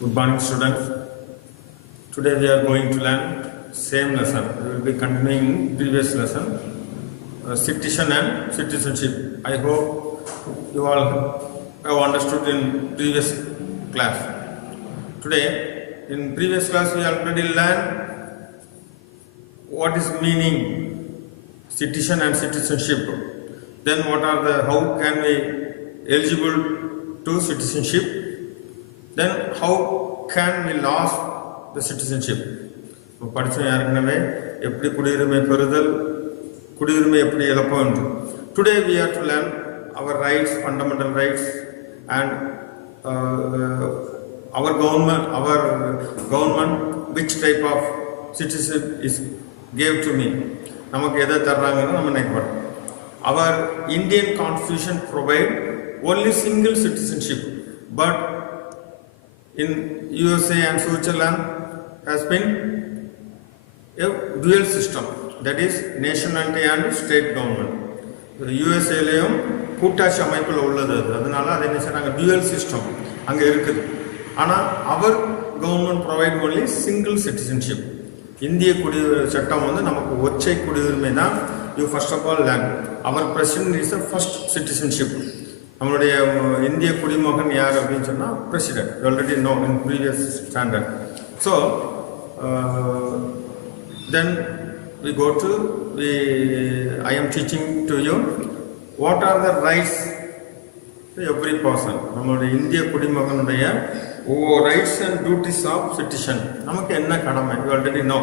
Good morning, students. Today we are going to learn same lesson. We will be continuing previous lesson, citizen and citizenship. I hope you all have understood in previous class. Today, in previous class, we already learned what is meaning citizen and citizenship. Then what are the how can we eligible to citizenship? Then how can we lose the citizenship? படிச்சோம் ஏற்கனவே எப்படி குடியுரிமை பெறுதல் குடியுரிமை எப்படி இழப்போம். Today we have to learn our rights, fundamental rights, and our government which type of citizenship is gave to me. நமக்கு எதை தர்றாங்கன்னு நம்ம நினைக்கிறோம். Our Indian constitution provide only single citizenship, but in USA and Switzerland has been a dual system, that is nationality and state government. யூஎஸ்ஏலையும் கூட்டாட்சி அமைப்பில் உள்ளது, அதனால அதை என்ன செய்யறாங்க dual system அங்கே இருக்குது. ஆனால் our government provide only single citizenship. இந்திய சட்டம் வந்து நமக்கு ஒற்றை குடியுரிமை தான். You first of all land our president is the first citizenship. நம்மளுடைய இந்திய குடிமகன் யார் அப்படின்னு சொன்னால் president. You already know in previous standard. So then we go to I am teaching to you what are the rights to every person. நம்மளுடைய இந்திய குடிமகனுடைய rights and duties of citizen. நமக்கு என்ன கடமை? You already know.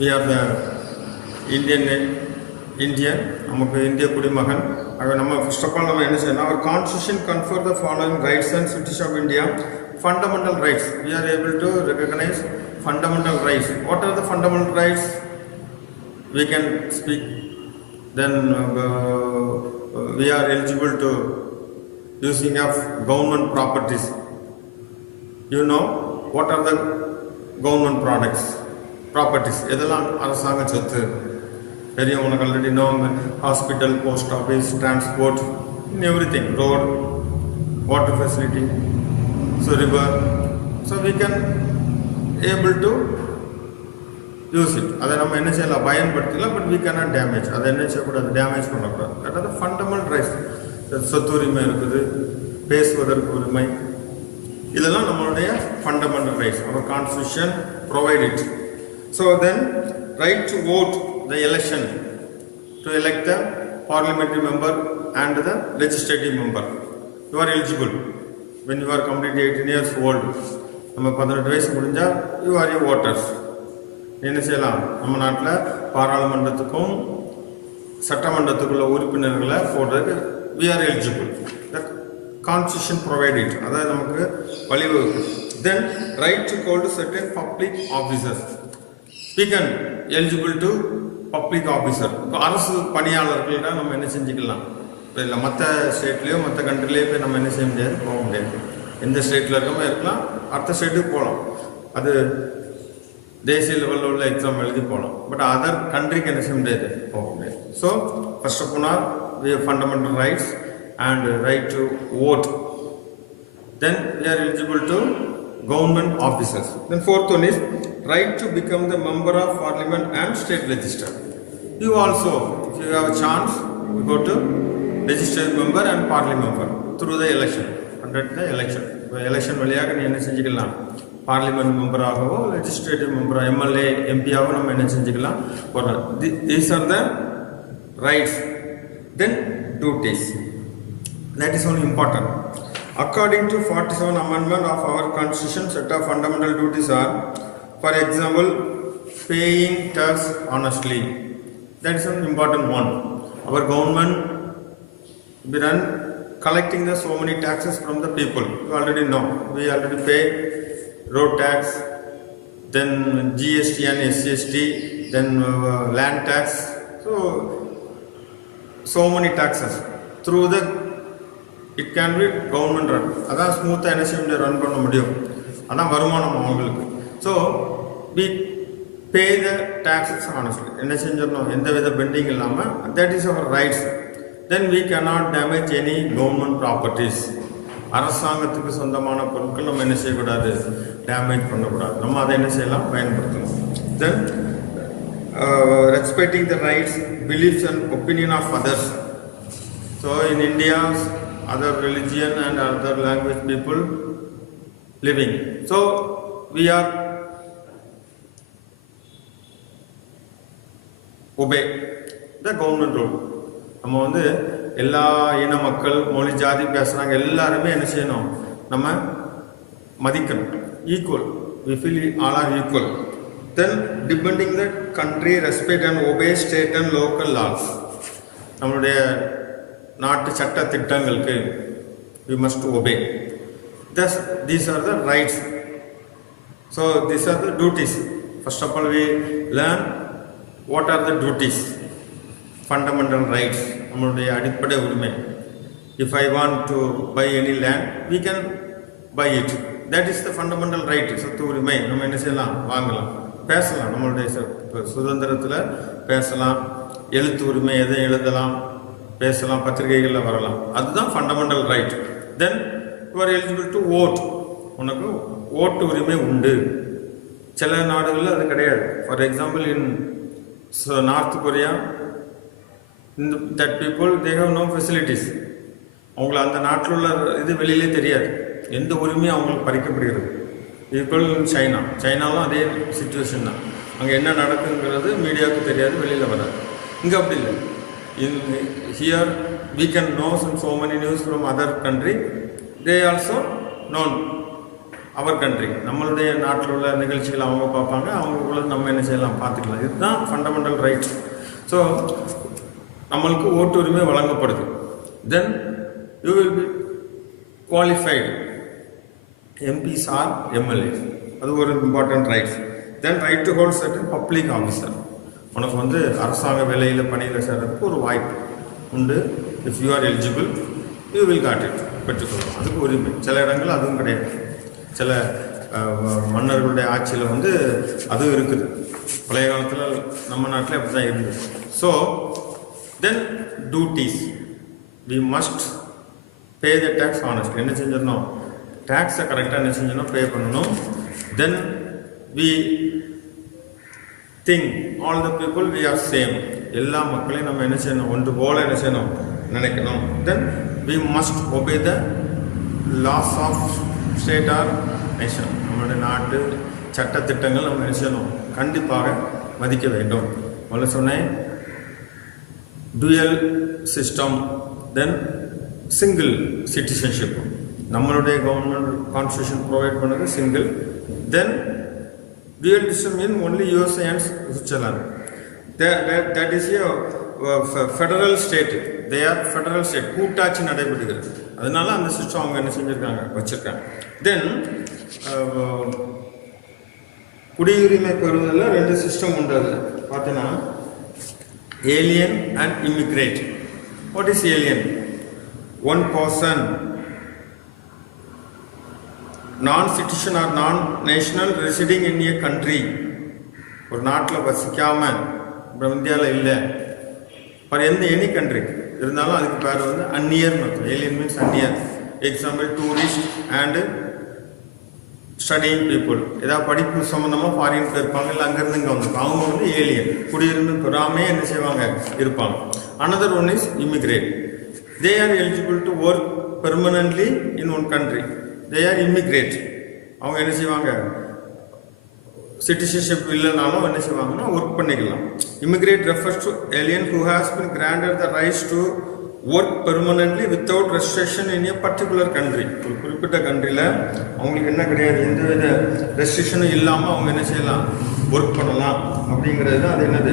We are the Indian. நமக்கு இந்திய குடிமகன். நம்ம first of all நம்ம என்ன செய்யணும்? Our constitution confer the following rights and citizens of India. Fundamental rights. We are able to recognize fundamental rights. What are the fundamental rights? We can speak. Then we are eligible to using of government properties. You know what are the government properties? இதெல்லாம் அரசாங்க சொத்து. பெரிய உனக்கு already no hospital, post office, transport, everything, road, water facility, so river. So we can able to use it. அதை நம்ம என்ன செய்யலாம்? பயன்படுத்தலாம். But we cannot damage. அதை என்ன செய்யக்கூடாது? டேமேஜ் பண்ணக்கூடாது. அதாவது ஃபண்டமெண்டல் ரைட்ஸ். சொத்து உரிமை இருக்குது, பேசுவதற்கு உரிமை, இதெல்லாம் நம்மளுடைய fundamental rights. Our constitution provide it. So then right to vote the election to elect the parliamentary member and the legislative member. You are eligible when you are completely 18 years old. நம்ம 18 வயசு முடிஞ்சால் you are a voters. என்ன செய்யலாம்? நம்ம நாட்டில் பாராளுமன்றத்துக்கும் சட்டமன்றத்துக்குள்ள உறுப்பினர்களை போடுறதுக்கு we are eligible. The constitution provide it. அதாவது நமக்கு வழிவகுக்கு. Then right to call to certain public officers. We can eligible to public officer. இப்போ அரசு பணியாளர்கள்னா நம்ம என்ன செஞ்சுக்கலாம்? இல்லை மற்ற ஸ்டேட்லேயோ மற்ற கண்ட்ரிலேயோ போய் நம்ம என்ன செய்ய முடியாது, போக முடியாது. எந்த ஸ்டேட்டில் இருக்கமோ இருக்கலாம், அடுத்த ஸ்டேட்டுக்கு போகலாம். அது தேசிய லெவலில் உள்ள எக்ஸாம் எழுதி போகலாம். பட் அதர் கண்ட்ரிக்கு என்ன செய்ய முடியாது, போக முடியாது. So first of all we have fundamental rights and right to vote. Then we are eligible to government officers. Then fourth one is right to become the member of parliament and state legislature. You also, if you have a chance, you go to legislative member and parliament member through the election. Under the election, election வழியாக நீ என்ன செஞ்சுக்கலாம்? Parliament மெம்பராகவோ legislative member, MLA, எம்பியாவோ நம்ம என்ன செஞ்சுக்கலாம், போடலாம். These are the rights. Then duties. That is only important. According to 47 amendment of our constitution, set of fundamental duties are, for example, paying tax honestly. That is an important one. Our government we run collecting the so many taxes from the people. You already know. We already pay road tax, then GST and SGST, then land tax. So many taxes through the it can be government run. அதான் ஸ்மூத்தாக என்ன செய்ய முடியும், run பண்ண முடியும். அதான் வருமானம் அவங்களுக்கு. So we pay the taxes honestly. என்ன செஞ்சிடணும், எந்த வித பெண்டிங் இல்லாமல். That is our rights. Then we cannot damage any government properties. அரசாங்கத்துக்கு சொந்தமான பொருட்கள் நம்ம என்ன செய்யக்கூடாது, டேமேஜ் பண்ணக்கூடாது. நம்ம அதை என்ன செய்யலாம், பயன்படுத்தணும். தென் respecting the rights, beliefs and opinion of others. So in India, other religion and other language people living. So we are obey the government rule. நம்ம வந்து எல்லா இன மக்கள், மொழி, ஜாதி பேசுகிறாங்க எல்லாருமே என்ன செய்யணும், நம்ம மதிக்கணும். Equal, we feel all are equal. Then depending the country, respect and obey state and local laws. நம்மளுடைய நாட்டு சட்ட திட்டங்களுக்கு we must obey. Thus these are the rights. So these are the duties. First of all we learn what are the duties. Fundamental rights, நம்மளுடைய அடிப்படை உரிமை. If I want to buy any land, we can buy it. That is the fundamental right. சொத்து உரிமை, நம்ம என்ன செய்யலாம், வாங்கலாம், பேசலாம், நம்மளுடைய சுதந்திரத்தில் பேசலாம், எழுத்து உரிமை, எதை எழுதலாம், பேசலாம், பத்திரிகைகளில் வரலாம், அதுதான் fundamental right. Then you are eligible to vote, உனக்கு ஓட்டு உரிமை உண்டு. சில நாடுகளில் அது கிடையாது. For example in North Korea, that people they have no facilities. அவங்கள அந்த நாட்டில் உள்ள இது வெளியிலே தெரியாது, எந்த உரிமையும் அவங்களுக்கு பறிக்கப்படுகிறது. ஈக்குவல் இன் சைனாவும் அதே சுச்சுவேஷன் தான். அங்கே என்ன நடக்குங்கிறது மீடியாவுக்கு தெரியாது, வெளியில் வராது. இங்கே அப்படி இல்லை. In here we can know so many news from other country, they also known our country. நம்மளுடைய நாட்டில் உள்ள நிகழ்ச்சிகள் அவங்க பார்ப்பாங்க, அவங்களுக்குள்ள நம்ம என்ன செய்யலாம், பார்த்துக்கலாம். இதுதான் ஃபண்டமெண்டல் ரைட். ஸோ நம்மளுக்கு ஓட்டு உரிமை வழங்கப்படுது. Then you will be qualified. MPs or MLAs, அது ஒரு important rights. Then right to hold certain public officer, உனக்கு வந்து அரசாங்க வேலையில் பணியில் சேர்றதுக்கு ஒரு வாய்ப்பு உண்டு. If you are eligible you will got it, பெற்றுக்கொள்ளலாம். அதுக்கு உரிமை. சில இடங்கள் அதுவும் கிடையாது. சில மன்னர்களுடைய ஆட்சியில் வந்து அதுவும் இருக்குது. பழைய காலத்தில் நம்ம நாட்டில் அப்படி தான் இருந்தது. So then duties, we must pay the tax honest. என்ன செஞ்சிடணும், டேக்ஸை கரெக்டாக என்ன செஞ்சணும், பே பண்ணணும். Then we think all the people we are same. எல்லா மக்களையும் நம்ம என்ன செய்யணும், ஒன்று போல என்ன செய்யணும், நினைக்கணும். Then we must obey the laws of state or nation. நம்மளுடைய நாட்டு சட்டத்திட்டங்கள் நம்ம என்ன செய்யணும், கண்டிப்பாக மதிக்க வேண்டும். முதல்ல சொன்னேன் டுயல் சிஸ்டம், தென் சிங்கிள் சிட்டிசன்ஷிப். நம்மளுடைய கவர்மெண்ட் கான்ஸ்டியூஷன் ப்ரொவைட் பண்ணது single. Then dual system in only USA and Switzerland. That is a federal state. They are federal state. கூட்டாட்சி நடைபெறுகிறது. அதனால அந்த சிஸ்டம் அவங்க என்ன செஞ்சுருக்காங்க, வச்சுருக்காங்க. தென் குடியுரிமை பெறுவதில் 2 சிஸ்டம் உண்டு. அதில் பார்த்தீங்கன்னா alien and immigrate. What is alien? One person non-citizen or non-national residing in a country, ஒரு நாட்டில் வசிக்காமல் இப்போ இந்தியாவில் இல்லை, ஃபார் எனி கண்ட்ரி இருந்தாலும் அதுக்கு பேர் வந்து அந்நியர்னு அர்த்தம். ஏலியன் மீன்ஸ் அந்நியர். Example tourist and studying people. ஏதாவது படிப்பு சம்மந்தமாக ஃபாரின் போயிருப்பாங்க, இல்லை அங்கேருந்து இங்கே வந்திருப்பாங்க, அவங்க வந்து ஏலியன், குடியுரிமை பெறாமே என்ன செய்வாங்க, இருப்பாங்க. Another one is immigrate. They are eligible to work permanently in one country. They are immigrate. அவங்க என்ன செய்வாங்க, சிட்டிசன்ஷிப் இல்லைனாலும் என்ன செய்வாங்கன்னா ஒர்க் பண்ணிக்கலாம். Immigrate refers to alien who has been granted the rights to work permanently without restriction in a particular country. ஒரு குறிப்பிட்ட கண்ட்ரியில் அவங்களுக்கு என்ன கிடையாது, எந்தவித ரெஸ்ட்ரிக்ஷனும் இல்லாமல் அவங்க என்ன செய்யலாம், ஒர்க் பண்ணலாம். அப்படிங்கிறது தான் அது என்னது,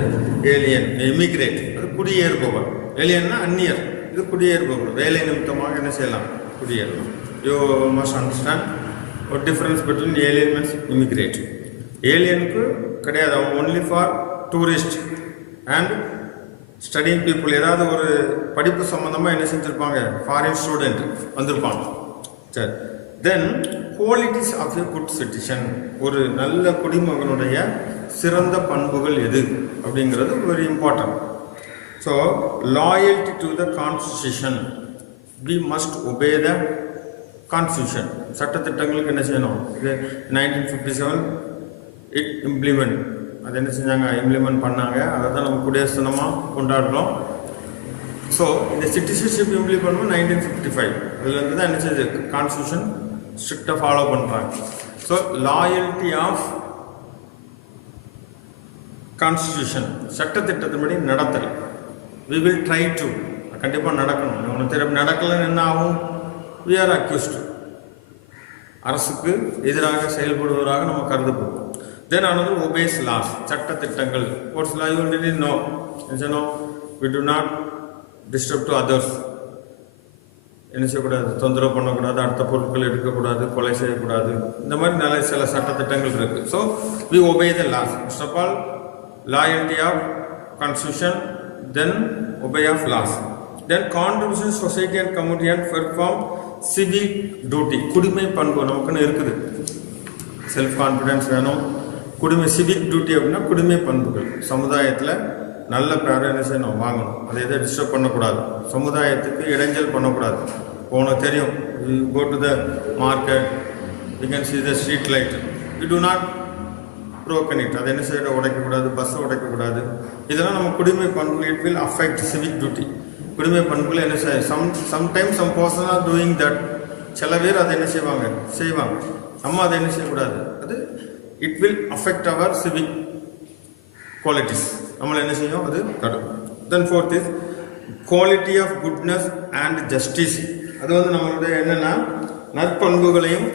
ஏலியன். இமிக்ரேட் அது குடியேறுபவர். ஏலியன்னா அந்நியர், இது குடியேறுபவர். வேலை நிமித்தமாக என்ன செய்யலாம், குடியேறலாம். யூ மஸ்ட் அண்டர்ஸ்டாண்ட் ஒரு difference between alien means immigrate. ஏலியனுக்கு கிடையாது, அவங்க only for tourist and studying people. ஏதாவது ஒரு படிப்பு சம்மந்தமாக என்ன செஞ்சுருப்பாங்க, ஃபாரின் ஸ்டூடெண்ட் வந்திருப்பாங்க. சரி. Then qualities of a good citizen, ஒரு நல்ல குடிமகனுடைய சிறந்த பண்புகள் எது அப்படிங்கிறது very important. So loyalty to the constitution, we must obey the constitution சட்டத்திட்டங்களுக்கு என்ன செய்யணும், இது 1957 இட் இம்ப்ளிமெண்ட், அது என்ன செஞ்சாங்க, இம்ப்ளிமெண்ட் பண்ணாங்க. அதை தான் நம்ம குடியரசு தினமாக கொண்டாடுறோம். ஸோ இந்த சிட்டிசன்ஷிப் இம்ப்ளிமெண்ட் பண்ணும்போது 1955 இதுலேருந்து தான் என்ன செய்யுது, கான்ஸ்டியூஷன் ஸ்ட்ரிக்டாக ஃபாலோ பண்ணுறாங்க. ஸோ லாயல்ட்டி ஆஃப் கான்ஸ்டியூஷன், சட்டத்திட்டத்தின்படி நடத்தல். வி வில் ட்ரை டு, கண்டிப்பாக நடக்கணும். ஒன்று திரும்ப நடக்கலன்னு என்ன ஆகும், வி ஆர் அக்யூஸ்டு, அரசுக்கு எதிராக செயல்படுவதாக நம்ம கருதப்படுவோம். தென் another obeys laws, சட்டத்திட்டங்கள். What's law? You already know. We do not disturb to others. என்ன செய்யக்கூடாது, தொந்தரவு பண்ணக்கூடாது, அடுத்த பொருட்கள் எடுக்கக்கூடாது, கொலை செய்யக்கூடாது, இந்த மாதிரி நல்ல சில சட்டத்திட்டங்கள் இருக்கு. So we obey the laws. First of all, loyalty of constitution, then obey of laws, then contribution society and community and perform civic duty. குடிமை பண்பு நமக்குன்னு இருக்குது, செல்ஃப் கான்ஃபிடென்ஸ் வேணும். குடிமை சிவிக் டியூட்டி அப்படின்னா குடிமை பண்புகள். சமுதாயத்தில் நல்ல பேரை என்ன செய்யணும், வாங்கணும். அதை எதை டிஸ்டர்ப் பண்ணக்கூடாது, சமுதாயத்துக்கு இடைஞ்சல் பண்ணக்கூடாது. உனக்கு தெரியும், you go to the market, you can see the street light, you do not broken it, அதை என்ன செய்ய உடைக்கக்கூடாது, பஸ்ஸை உடைக்கக்கூடாது. இதெல்லாம் நம்ம குடிமை பண்புகள். It will affect civic duty. குடிமை பண்புகளை என்ன செய்ய, sometimes some person are doing that, சில பேர் அதை என்ன செய்வாங்க, நம்ம அதை என்ன செய்யக்கூடாது, அது it will affect our civic qualities. நம்மளை என்ன செய்யும், அது தடுக்கும். Then fourth is quality of goodness and justice. அது நம்மளுடைய என்னென்னா நற்பண்புகளையும்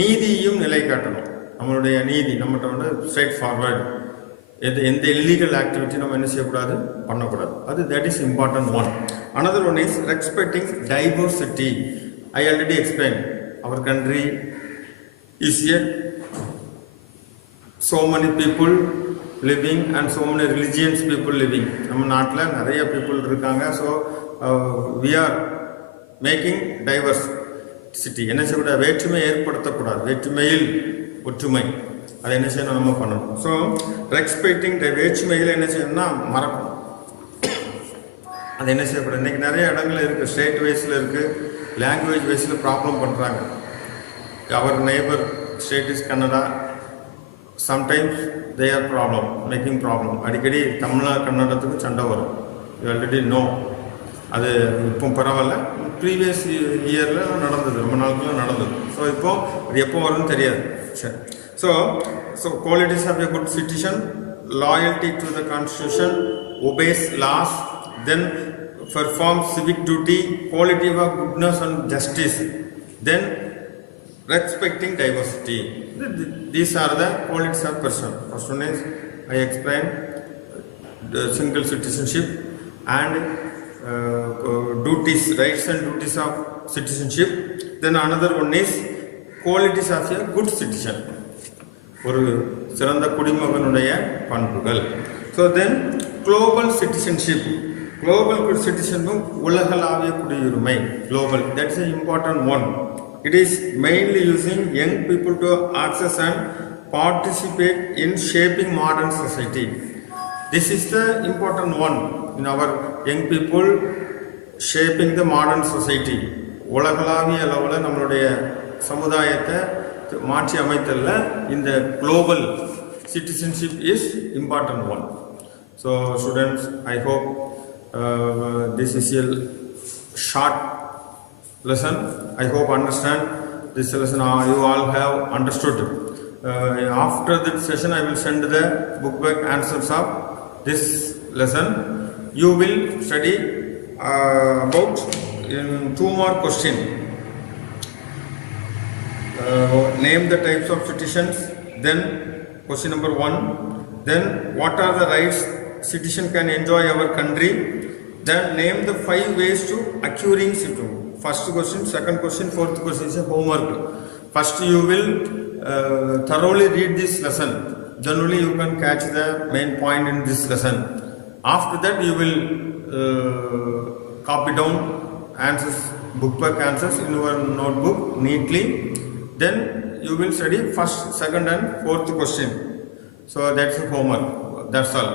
நீதியையும் நிலை காட்டணும். நம்மளுடைய நீதி நம்மகிட்ட ஸ்ட்ரைட் ஃபார்வர்டு, எந்த இல்லீகல் ஆக்டிவிட்டி நம்ம என்ன செய்யக்கூடாது, பண்ணக்கூடாது. அது that is important one. Another one is respecting diversity. I already explain, our country is a so many people living and so many religions people living. நம்ம நாட்டில் நிறைய people இருக்காங்க. So we are making diversity. என்ன செய்யக்கூடாது, வேற்றுமை ஏற்படுத்தக்கூடாது, வேற்றுமையில் ஒற்றுமை, அதை என்ன செய்யணும், நம்ம பண்ணணும். ஸோ ரெஸ்பெக்டிங் வேற்றுமையில் என்ன செய்யணும்னா மறக்கணும், அது என்ன செய்யக்கூடாது. இன்றைக்கி நிறைய இடங்கள் இருக்குது, ஸ்டேட் வைஸில் இருக்குது, லாங்குவேஜ் வைஸில் ப்ராப்ளம் பண்ணுறாங்க. Our neighbour state is Kannada, sometimes they are problem making problem. அடிக்கடி தமிழ்நாடு கன்னடத்துக்கு சண்டை வரும். You already know. அது இப்போ பரவாயில்ல, ப்ரீவியஸ் இயரில் நடந்தது, ரொம்ப நாளுக்குள்ள நடந்தது. ஸோ இப்போது அது எப்போ வரும்னு தெரியாது. சரி. So qualities of a good citizen, loyalty to the constitution, obeys laws, then perform civic duty, quality of goodness and justice, then respecting diversity. These are the qualities of person. First one is I explained the single citizenship and duties, rights and duties of citizenship. Then another one is qualities of a good citizen, ஒரு சிறந்த குடிமகனுடைய பண்புகள். So then global citizenship. Global citizenship உலகளாவிய குடியுரிமை, global, that's an important one. It is mainly using young people to access and participate in shaping modern society. This is the important one in our young people shaping the modern society. உலகளாவிய அளவில் நம்மளுடைய சமுதாயத்தை மாற்றி அமைத்தல்ல இந்த global citizenship is important one. So students, I hope this is a short lesson. I hope understand this lesson. You all have understood. After this session, I will send the book back answers of this lesson. You will study about in 2 more questions. Name the types of citizens. Then question number 1. Then what are the rights citizen can enjoy our country? Then name the 5 ways to acquiring citizenship. First question, second question, fourth question is a homework. First you will thoroughly read this lesson. Then only you can catch the main point in this lesson. After that you will copy down answers, book back answers in your notebook neatly. Then you will study first, second and fourth question. So that's the homework. That's all.